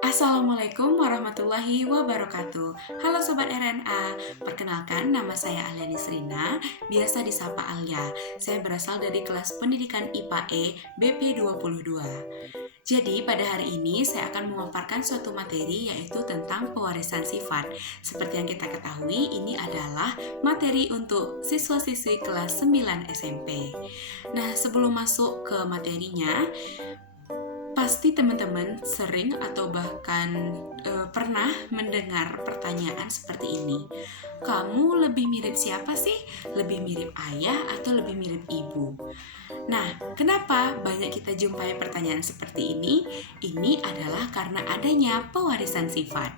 Assalamualaikum warahmatullahi wabarakatuh. Halo Sobat RNA, perkenalkan nama saya Alia Nisrina, biasa disapa Alia. Saya berasal dari kelas pendidikan IPA-E BP22. Jadi pada hari ini saya akan memaparkan suatu materi yaitu tentang pewarisan sifat. Seperti yang kita ketahui, ini adalah materi untuk siswa-siswi kelas 9 SMP. Nah, sebelum masuk ke materinya, pasti teman-teman sering atau bahkan pernah mendengar pertanyaan seperti ini. Kamu lebih mirip siapa sih? Lebih mirip ayah atau lebih mirip ibu? Nah, kenapa banyak kita jumpai pertanyaan seperti ini? Ini adalah karena adanya pewarisan sifat.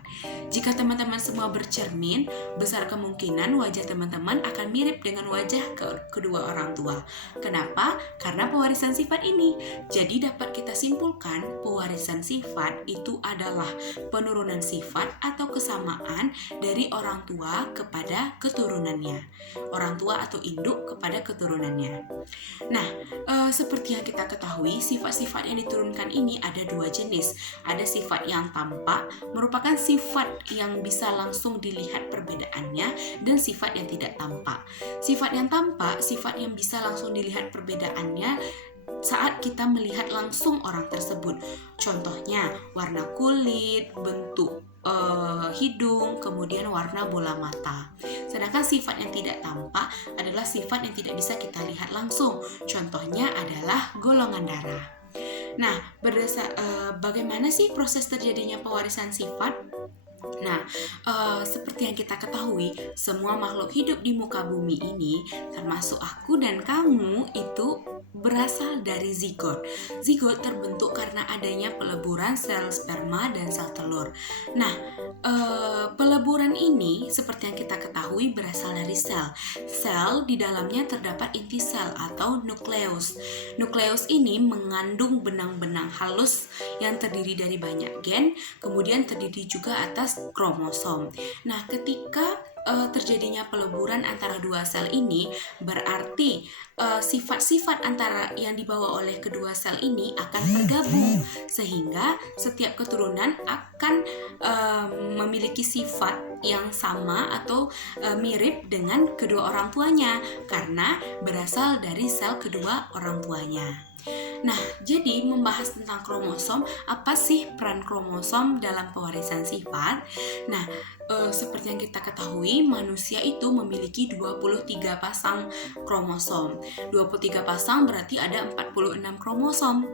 Jika teman-teman semua bercermin, besar kemungkinan wajah teman-teman akan mirip dengan wajah kedua orang tua. Kenapa? Karena pewarisan sifat ini. Jadi dapat kita simpulkan, pewarisan sifat itu adalah penurunan sifat atau kesamaan dari orang tua kepada keturunannya. Orang tua atau induk kepada keturunannya. Nah, seperti yang kita ketahui, sifat-sifat yang diturunkan ini ada dua jenis. Ada sifat yang tampak, merupakan sifat yang bisa langsung dilihat perbedaannya, dan sifat yang tidak tampak. Sifat yang tampak, sifat yang bisa langsung dilihat perbedaannya saat kita melihat langsung orang tersebut. Contohnya, warna kulit, bentuk hidung, kemudian warna bola mata. Sedangkan sifat yang tidak tampak adalah sifat yang tidak bisa kita lihat langsung. Contohnya adalah golongan darah. Nah, bagaimana sih proses terjadinya pewarisan sifat? Nah, seperti yang kita ketahui, semua makhluk hidup di muka bumi ini, termasuk aku dan kamu, itu berasal dari zigot. Zigot terbentuk karena adanya peleburan sel sperma dan sel telur. Nah, peleburan ini, seperti yang kita ketahui, berasal dari sel. Sel di dalamnya terdapat inti sel atau nukleus. Nukleus ini mengandung benang-benang halus yang terdiri dari banyak gen, kemudian terdiri juga atas kromosom. Nah, ketika terjadinya peleburan antara dua sel ini, berarti sifat-sifat antara yang dibawa oleh kedua sel ini akan bergabung, sehingga setiap keturunan akan memiliki sifat yang sama atau mirip dengan kedua orang tuanya, karena berasal dari sel kedua orang tuanya. Nah, jadi membahas tentang kromosom, apa sih peran kromosom dalam pewarisan sifat? Nah, seperti yang kita ketahui, manusia itu memiliki 23 pasang kromosom. 23 pasang berarti ada 46 kromosom.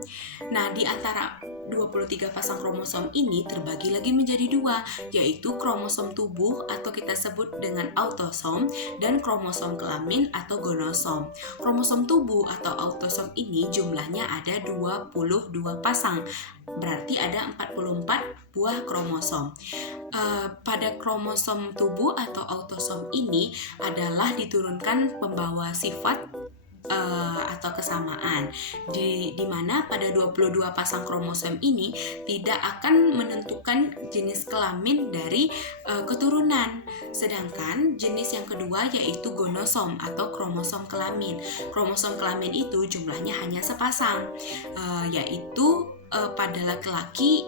Nah, di antara 23 pasang kromosom ini terbagi lagi menjadi dua, yaitu kromosom tubuh atau kita sebut dengan autosom, dan kromosom kelamin atau gonosom. Kromosom tubuh atau autosom ini jumlahnya ada 22 pasang, berarti ada 44 buah kromosom. Pada kromosom tubuh atau autosom ini adalah diturunkan pembawa sifat atau kesamaan, di mana pada 22 pasang kromosom ini tidak akan menentukan jenis kelamin dari keturunan. Sedangkan jenis yang kedua yaitu gonosom atau kromosom kelamin. Kromosom kelamin itu jumlahnya hanya sepasang, yaitu pada laki-laki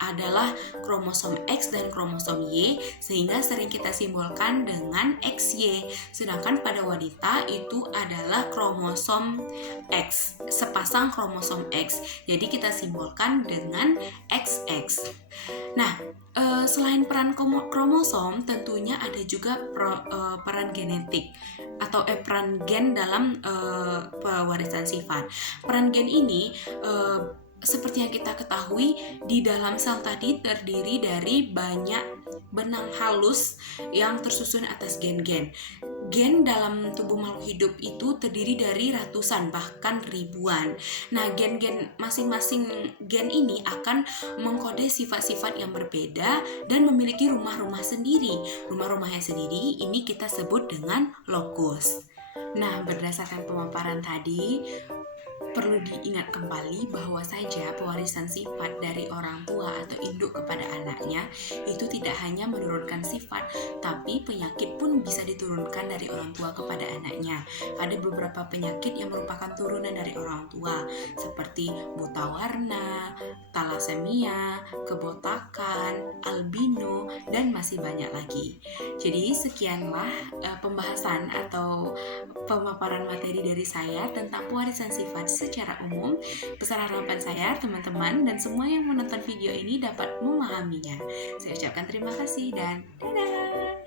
adalah kromosom X dan kromosom Y, sehingga sering kita simbolkan dengan XY. Sedangkan pada wanita itu adalah kromosom X, sepasang kromosom X. Jadi kita simbolkan dengan XX. Nah, selain peran kromosom, tentunya ada juga peran genetik atau peran gen dalam pewarisan sifat. Peran gen ini seperti yang kita ketahui, di dalam sel tadi terdiri dari banyak benang halus yang tersusun atas gen-gen. Gen dalam tubuh makhluk hidup itu terdiri dari ratusan bahkan ribuan. Nah, gen-gen masing-masing gen ini akan mengkode sifat-sifat yang berbeda dan memiliki rumah-rumah sendiri. Rumah-rumahnya sendiri ini kita sebut dengan lokus. Nah, berdasarkan pemaparan tadi, Perlu diingat kembali bahwa saja pewarisan sifat dari orang tua atau induk kepada anaknya itu tidak hanya menurunkan sifat, tapi penyakit pun bisa diturunkan dari orang tua kepada anaknya. Ada beberapa penyakit yang merupakan turunan dari orang tua, seperti buta warna, talasemia, kebotakan, albino, dan masih banyak lagi. Jadi sekianlah pembahasan atau pemaparan materi dari saya tentang pewarisan sifat secara umum. Besar harapan saya teman-teman dan semua yang menonton video ini dapat memahaminya. Saya ucapkan terima kasih dan dadah!